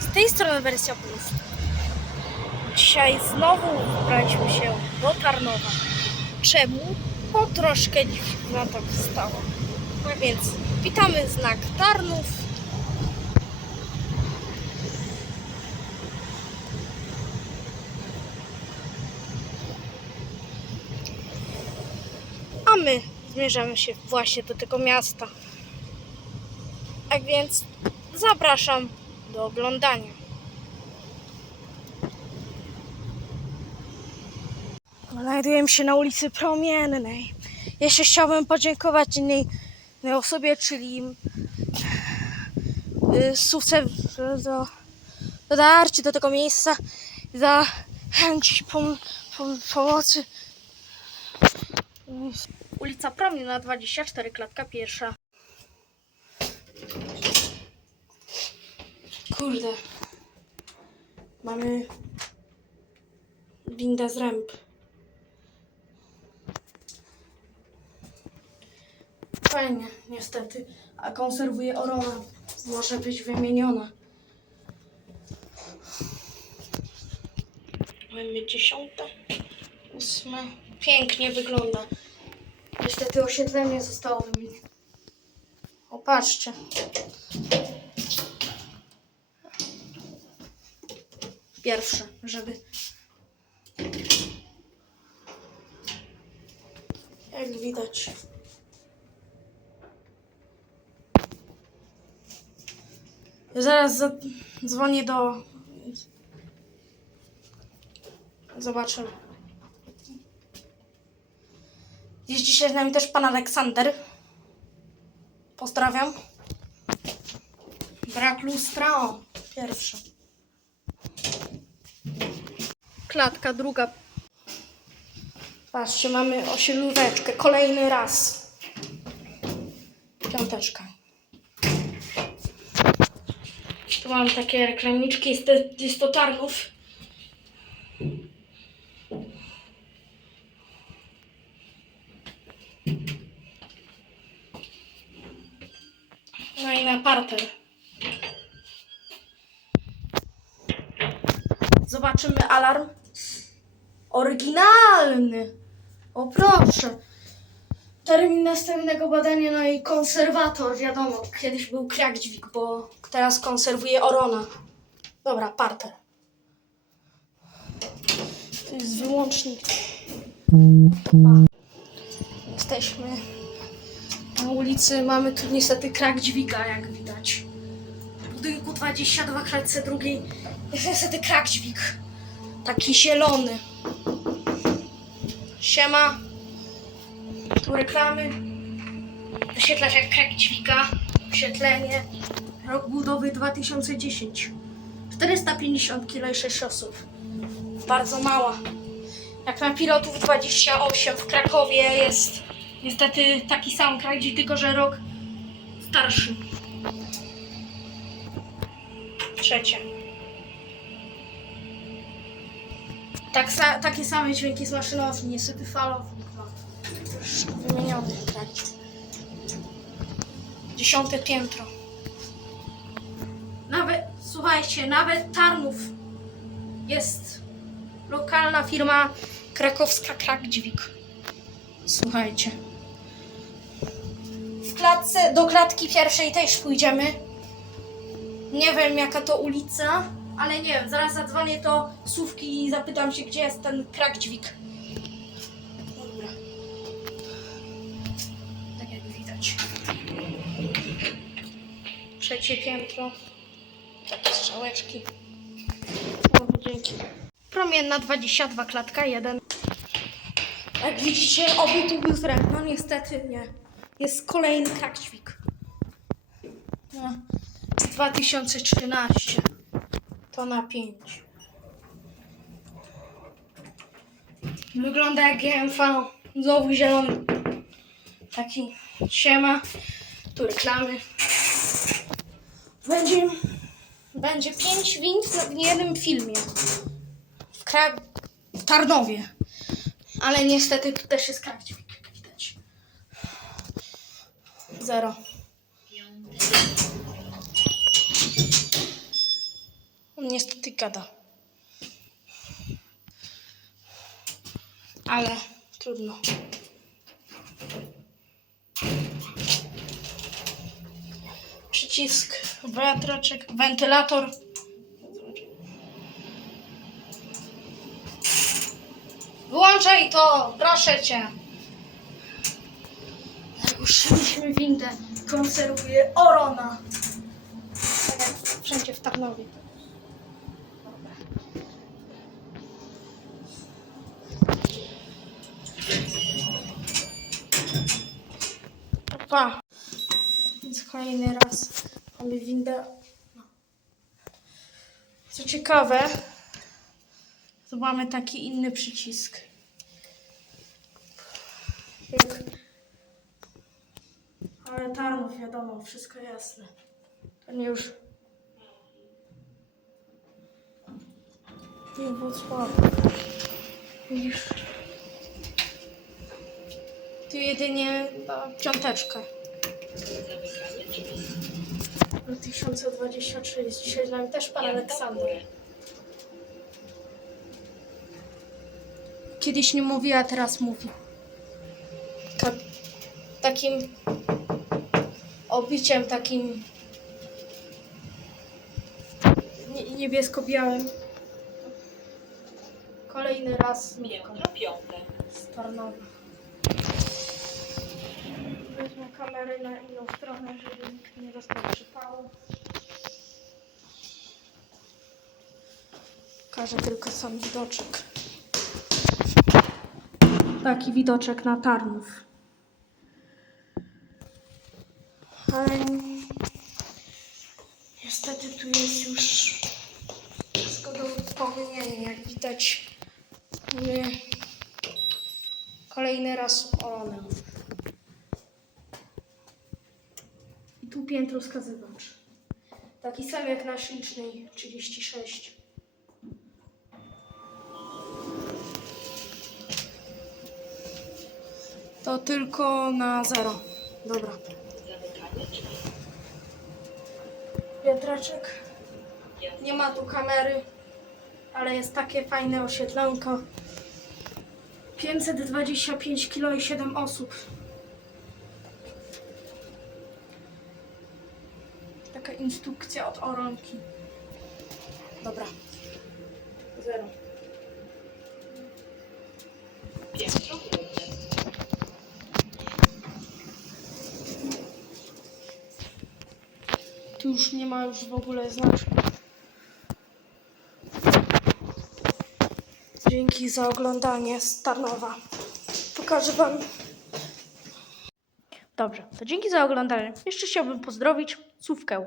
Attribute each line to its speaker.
Speaker 1: Z tej strony wersja plus. Dzisiaj znowu wybraliśmy się do Tarnowa. Czemu? Bo troszkę dziwna tak stało. A więc witamy znak Tarnów. A my zmierzamy się właśnie do tego miasta. Tak więc zapraszam do oglądania. Znajdujemy się na ulicy Promiennej. Jeszcze chciałbym podziękować innej, osobie, czyli y, Suce do dotarcie do tego miejsca za chęć pom, pom, pomocy. Ulica Promienna 24, klatka pierwsza. Kurde. Mamy windę z ręb. Fajnie, niestety. A konserwuje Orona. Może być wymieniona. Mamy dziesiąte, ósme. Pięknie wygląda. Niestety oświetlenie zostało wymienione. O, pierwsze, żeby. Jak widać. Zaraz za- dzwonię do. Zobaczymy. Jest dzisiaj z nami też pan Aleksander. Pozdrawiam. Brak lustra. O. Klatka druga. Patrzcie, mamy osiedlóweczkę. Kolejny raz. Piąteczka. Tu mam takie reklamiczki. Jest to, jest to Tarnów. No i na parter. Zobaczymy alarm. Oryginalny. O proszę. Termin następnego badania, no i konserwator, wiadomo. Kiedyś był Krakdźwig, bo teraz konserwuje Orona. Dobra, parter. To jest wyłącznik. Jesteśmy na ulicy. Mamy tu niestety krak dźwiga, jak widać. W budynku 22 kratce drugiej jest niestety krak dźwig. Taki zielony. Siema. Tu reklamy. Wyświetlacz jak krak dźwiga. Oświetlenie. Rok budowy 2010. 450 kg i 6 osób. Bardzo mała. Jak na pilotów 28 w Krakowie jest niestety taki sam dźwig, tylko że rok starszy. Trzecie. Tak, sa, takie same dźwięki z maszynowni, niestety falownik ma. Już wymieniony trakcie. Dziesiąte piętro. Nawet, słuchajcie, nawet Tarnów jest lokalna firma krakowska Krakdźwig. Słuchajcie. W klatce, do klatki pierwszej też pójdziemy. Nie wiem jaka to ulica, ale nie wiem, zaraz zadzwonię do Słówki i zapytam się, gdzie jest ten krak dźwig. Dobra. Tak jak widać. Trzecie piętro. Takie strzałeczki. O, dzięki. Promienna 22, klatka 1. Jak widzicie, oby tu był. No niestety nie. Jest kolejny krak dźwig. No. 2013. To na 5. Wygląda jak GMV. Znowu zielony. Taki siema. Tu reklamy. Będzie, będzie 5 wind w jednym filmie. W, Kra- w Tarnowie. Ale niestety tu też jest krawdźwik. Zero. Niestety gada. Ale trudno. Przycisk, wiatraczek, wentylator. Wyłączaj to, proszę cię. Ruszyliśmy windę. Konserwuje Orona. Tak jak wszędzie w Tarnowie. Opa. Więc kolejny raz mamy windę. No. Co ciekawe, to mamy taki inny przycisk. Ale Tarnów, wiadomo, wszystko jasne. To nie już... Nie Wrocław. Widzisz? Tu jedynie ta piąteczka. 2023 jest dzisiaj z nami też pan Aleksander. Kiedyś nie mówi, a teraz mówi. Ka- takim obiciem takim nie- niebiesko-białym. Kolejny raz
Speaker 2: Piętro piąte.
Speaker 1: z Tarnowa. Kamerę na inną stronę, żeby nikt nie dostał przypału. Pokażę tylko sam widoczek. Taki widoczek na Tarnów. Ale niestety tu jest już wszystko do wspomnienia. Jak widać, my kolejny raz Oronem. I tu piętro wskazywacz. Taki sam jak na ślicznej 36. To tylko na zero. Dobra. Wiatraczek. Nie ma tu kamery, ale jest takie fajne oświetlanko. 525 kg i 7 osób. Instrukcja od Oronki. Dobra. Zero. Tu już nie ma już w ogóle znaczku. Dzięki za oglądanie Starnowa. Pokażę Wam. Dobrze, to dzięki za oglądanie. Jeszcze chciałbym pozdrowić Słówkę.